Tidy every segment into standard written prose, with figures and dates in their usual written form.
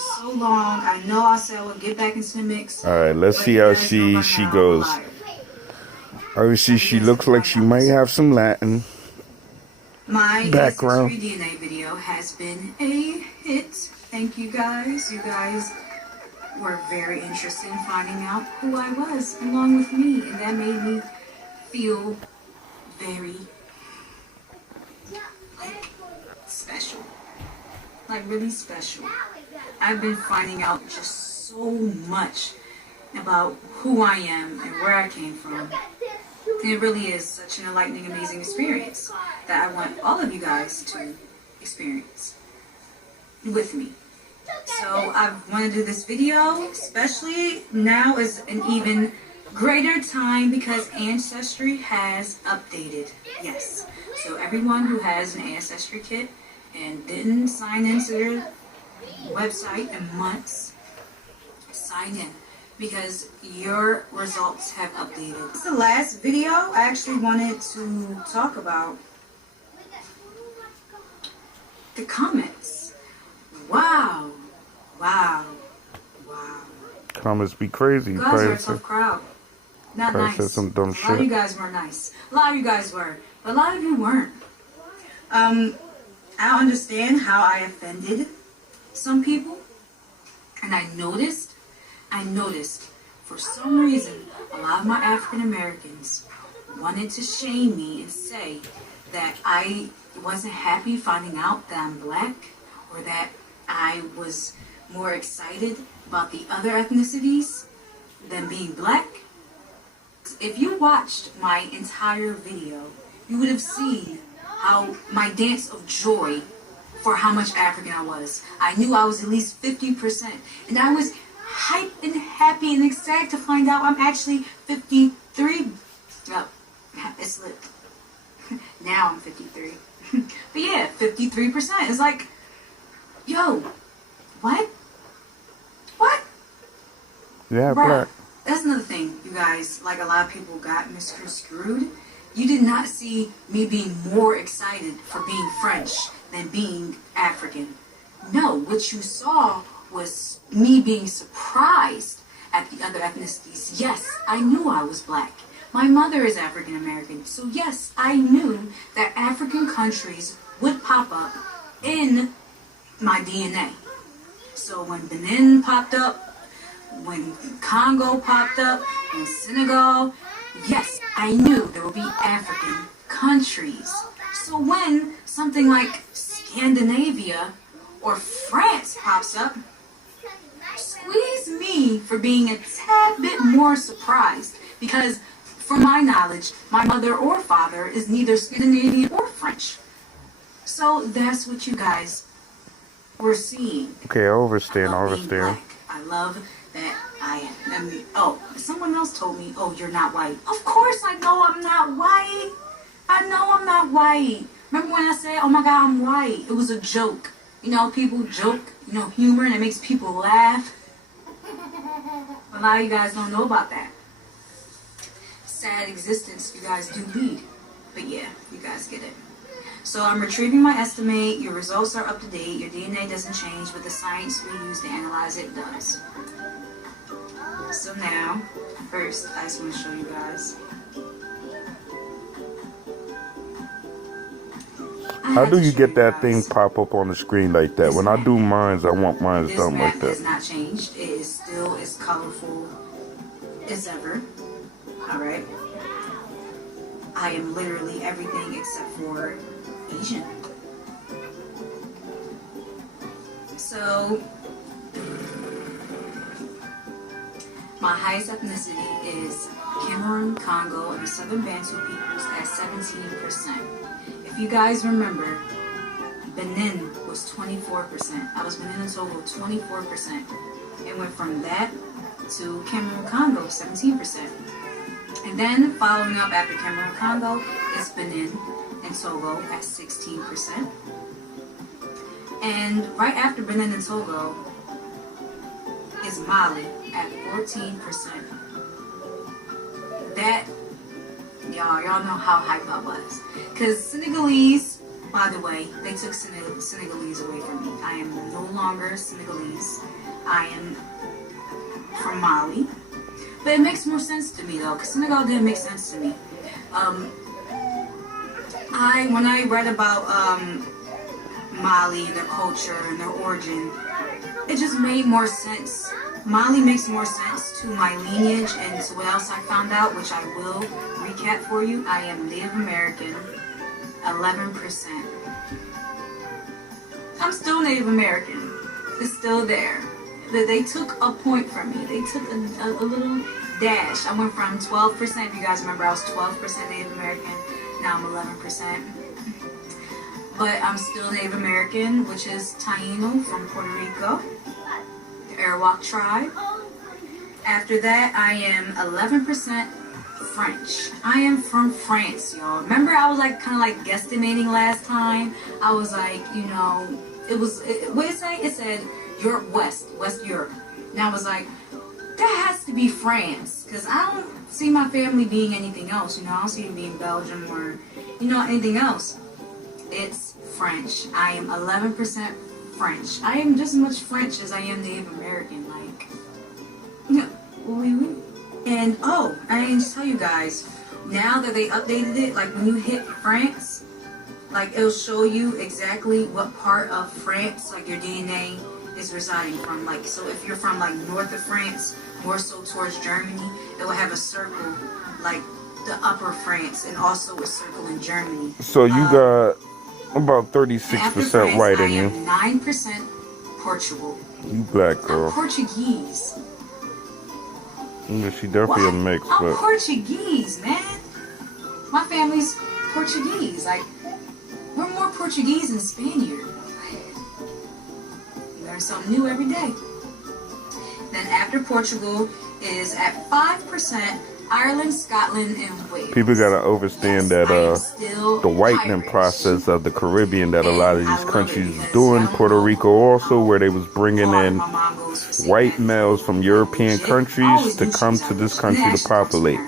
so long. I know I said I would get back into the mix. All right, let's see how she goes. Obviously, she looks like she might have some Latin background. My Ancestry DNA video has been a hit. Thank you guys. You guys were very interested in finding out who I was along with me, and that made me feel very special. Like really special. I've been finding out just so much about who I am and where I came from. And it really is such an enlightening, amazing experience that I want all of you guys to experience with me. So I want to do this video, especially now is an even greater time because Ancestry has updated. Yes. So everyone who has an Ancestry kit and didn't sign into their website in months, sign in because your results have updated. This is the last video. I actually wanted to talk about the comments. Wow. Wow. Wow. Comments be crazy. You guys are a tough crowd. Not nice. Said some dumb shit. A lot of you guys were nice. A lot of you guys were. But a lot of you weren't. I don't understand how I offended some people. And I noticed for some reason a lot of my African Americans wanted to shame me and say that I wasn't happy finding out that I'm black or that I was more excited about the other ethnicities than being black. If you watched my entire video, you would have seen how my dance of joy for how much African I was. I knew I was at least 50%, and I was hyped and happy and excited to find out I'm actually 53. Well, it slipped. Now I'm 53. But yeah, 53%. It's like, yo, what? What? Yeah, bruh, black. That's another thing, you guys. Like a lot of people got misconstrued. You did not see me being more excited for being French than being African. No, what you saw was me being surprised at the other ethnicities. Yes, I knew I was black. My mother is African American, so yes, I knew that African countries would pop up in my DNA. So when Benin popped up, when Congo popped up, when Senegal, yes, I knew there would be African countries. So when something like Scandinavia or France pops up, squeeze me for being a tad bit more surprised because, from my knowledge, my mother or father is neither Scandinavian or French. So that's what you guys were seeing. Okay, I understand. I love that I am. Oh, someone else told me, oh, you're not white. Of course I know I'm not white. I know I'm not white. Remember when I said, oh my God, I'm white? It was a joke. You know, people joke, you know, humor, and it makes people laugh. A lot of you guys don't know about that. Sad existence you guys do lead. But yeah, you guys get it. So I'm retrieving my estimate. Your results are up to date. Your DNA doesn't change, but the science we use to analyze it does. So now, first, I just want to show you guys. How do you get that thing pop up on the screen like that? When I do mines, I want mines done like that. This map has not changed. It is still as colorful as ever. Alright? I am literally everything except for Asian. So, my highest ethnicity is Cameroon, Congo, and the Southern Bantu peoples at 17%. If you guys remember, Benin was 24%. I was Benin and Togo 24%. It went from that to Cameroon, Congo 17%. And then following up after Cameroon, Congo is Benin and Togo at 16%. And right after Benin and Togo is Mali at 14%. That, y'all know how hype I was. Because Senegalese By the way, they took Senegalese away from me. I am no longer Senegalese. I am from Mali. But it makes more sense to me though, because Senegal didn't make sense to me. When I read about Mali, their culture and their origin, it just made more sense. Mali makes more sense to my lineage and to what else I found out, which I will recap for you. I am Native American, 11%. I'm still Native American. It's still there. They took a point from me. They took a little dash. I went from 12%, if you guys remember, I was 12% Native American. Now I'm 11%. But I'm still Native American, which is Taino from Puerto Rico, the Arawak tribe. After that, I am 11% French. I am from France, y'all. Remember, I was like kind of like guesstimating last time. I was like, you know, what did it say? It said Europe, West Europe. And I was like, that has to be France, because I don't see my family being anything else. You know, I don't see it being Belgium or, you know, anything else. It's French. I am 11% French. I am just as much French as I am Native American. Like, yeah, oui, oui. And oh, I didn't tell you guys. Now that they updated it, like when you hit France, like it'll show you exactly what part of France, like your DNA is residing from. Like, so if you're from like north of France, more so towards Germany, it will have a circle like the upper France, and also a circle in Germany. So you got about 36% right in you. I am 9% Portugal. You black girl. I'm Portuguese. Yeah, she definitely a mix, I'm but Portuguese, man. My family's Portuguese. Like, we're more Portuguese than Spaniard. You learn something new every day. Then after Portugal is at 5%, Ireland, Scotland, and Wales. people gotta understand that the whitening process of the Caribbean that a lot of these countries was doing, Puerto Rico also, where they was bringing in white males from European countries to come to this country to populate.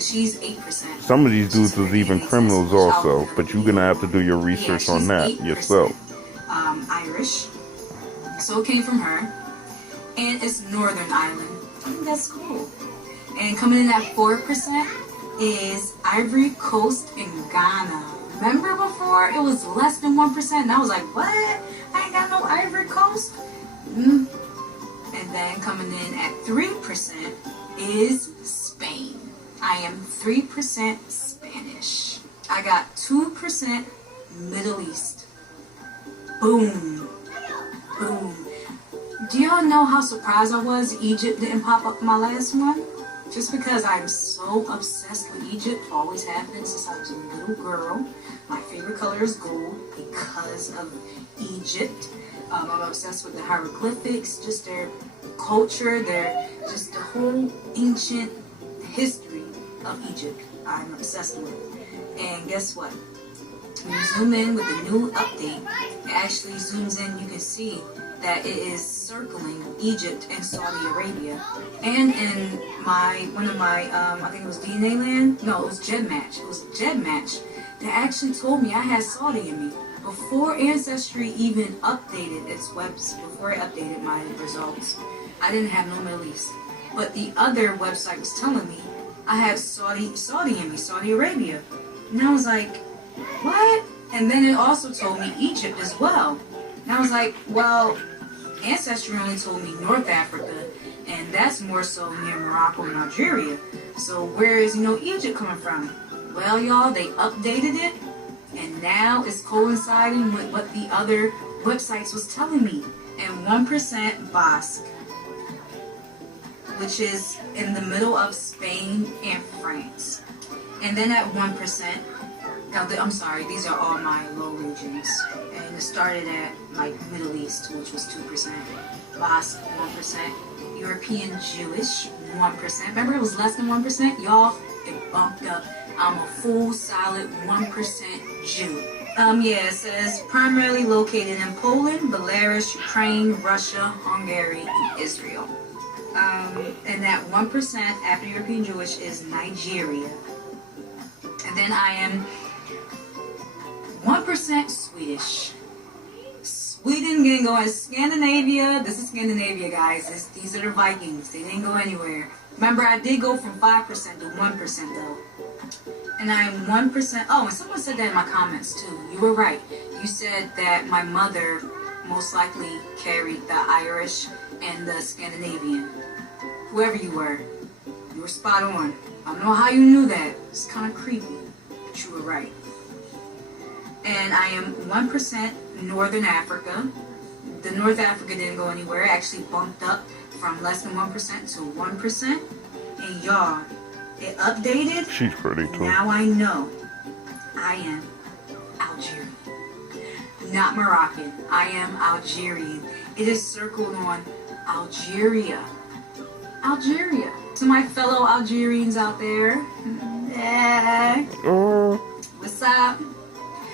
She's 8%. Some of these dudes was even criminals also, but you're gonna have to do your research on that yourself. Irish. So it came from her. And it's Northern Ireland. I think that's cool. And coming in at 4% is Ivory Coast and Ghana. Remember before it was less than 1%? And I was like, what? I ain't got no Ivory Coast. And then coming in at 3% is Spain. I am 3% Spanish. I got 2% Middle East. Boom. Boom. Do y'all know how surprised I was Egypt didn't pop up in my last one? Just because I'm so obsessed with Egypt, always have been since I was a little girl. My favorite color is gold because of Egypt. I'm obsessed with the hieroglyphics, just their culture, just the whole ancient history of Egypt. I'm obsessed with. And guess what? When you zoom in with the new update, it actually zooms in, you can see that it is circling Egypt and Saudi Arabia. And in one of my, I think it was DNA Land? No, it was GEDmatch. It was GEDmatch that actually told me I had Saudi in me. Before Ancestry even updated its webs, before it updated my results, I didn't have no Middle East. But the other website was telling me I had Saudi in me, Saudi Arabia. And I was like, what? And then it also told me Egypt as well. And I was like, well, Ancestry only told me North Africa, and that's more so near Morocco and Algeria. So where is, Egypt coming from? Well, y'all, they updated it, and now it's coinciding with what the other websites was telling me. And 1% Basque, which is in the middle of Spain and France. And then at 1%, I'm sorry, these are all my low regions. And it started at like Middle East, which was 2%. Basque, 1%. European Jewish, 1%. Remember it was less than 1%? Y'all, it bumped up. I'm a full solid 1% Jew. Yeah, it says primarily located in Poland, Belarus, Ukraine, Russia, Hungary, and Israel. And that 1% after European Jewish is Nigeria. And then I am 1% Swedish. Sweden didn't go as Scandinavia. This is Scandinavia, guys. These are the Vikings. They didn't go anywhere. Remember, I did go from 5% to 1% though. And I am 1%. Oh, and someone said that in my comments too. You were right. You said that my mother most likely carried the Irish and the Scandinavian. Whoever you were spot on. I don't know how you knew that. It's kind of creepy, but you were right. And I am 1% Northern Africa. The North Africa didn't go anywhere. It actually bumped up from less than 1% to 1%. And y'all, it updated. She's pretty too. Now I know I am Algerian. Not Moroccan. I am Algerian. It is circled on Algeria. Algeria. To my fellow Algerians out there. What's up?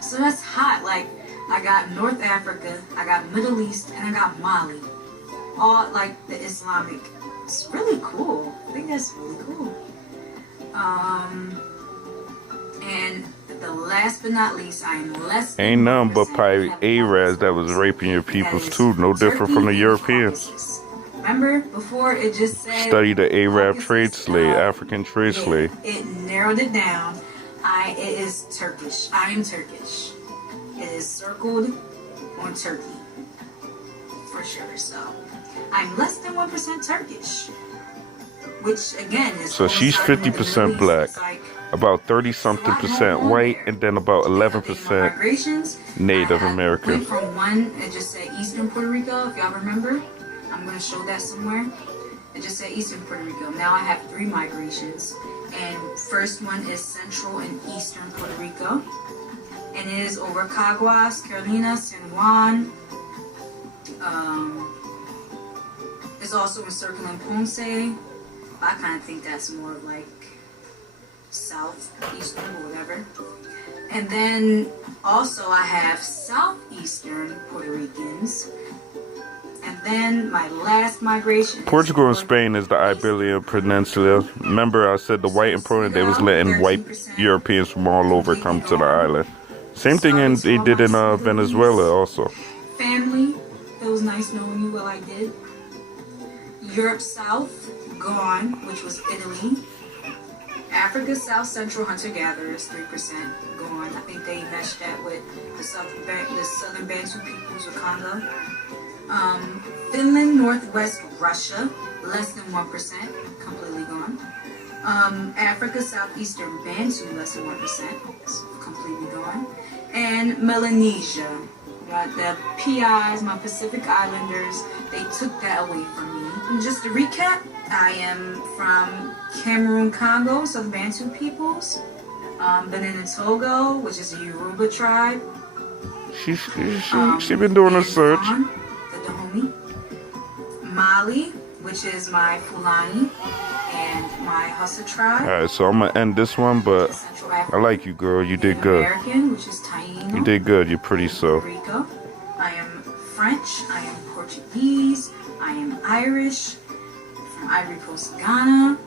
So that's hot. Like, I got North Africa, I got Middle East, and I got Mali. All like the Islamic. It's really cool. I think that's really cool. And the last but not least, I am less than Ain't nothing but probably Arabs that was raping your peoples too. No different from the Europeans. Remember, before it just said... Study the Arab trade slave, African trade slave. It narrowed it down. It is Turkish. I am Turkish. It is circled on Turkey. For sure, so... I'm less than 1% Turkish. Which, again, is... So she's 50% black. Like, about 30-something% white, and then about 11% Native American. Went from one, it just said Eastern Puerto Rico, if y'all remember. I'm going to show that somewhere. It just said Eastern Puerto Rico. Now I have 3 migrations. And first one is Central and Eastern Puerto Rico. And it is over Caguas, Carolina, San Juan. It's also encircling Ponce. I kind of think that's more of like southeastern or whatever. And then also I have southeastern Puerto Ricans. And then my last migration. Portugal and Spain is the Iberian Peninsula. Remember I said the white opponent, they was letting white Europeans from all over come to the island. Same thing they did in Venezuela also. Family, it was nice knowing you while I did. Europe South, gone, which was Italy. Africa South Central hunter-gatherers, 3% gone. I think they meshed that with the southern Bantu peoples of Congo. Finland, Northwest Russia, less than 1%, completely gone. Africa Southeastern Bantu, less than 1%, it's completely gone. And Melanesia, the PIs, my Pacific Islanders, they took that away from me. And just to recap, I am from Cameroon, Congo, so the Bantu peoples. Benin and Togo, which is a Yoruba tribe. She been doing a search. The Dahomey. Mali, which is my Fulani and my Hausa tribe. Alright, so I'm gonna end this one, but I like you, girl. You did good. American, which is Taino. You did good. You're pretty so. Rico. I am French. I am Portuguese. I am Irish. From Ivory Coast, Ghana.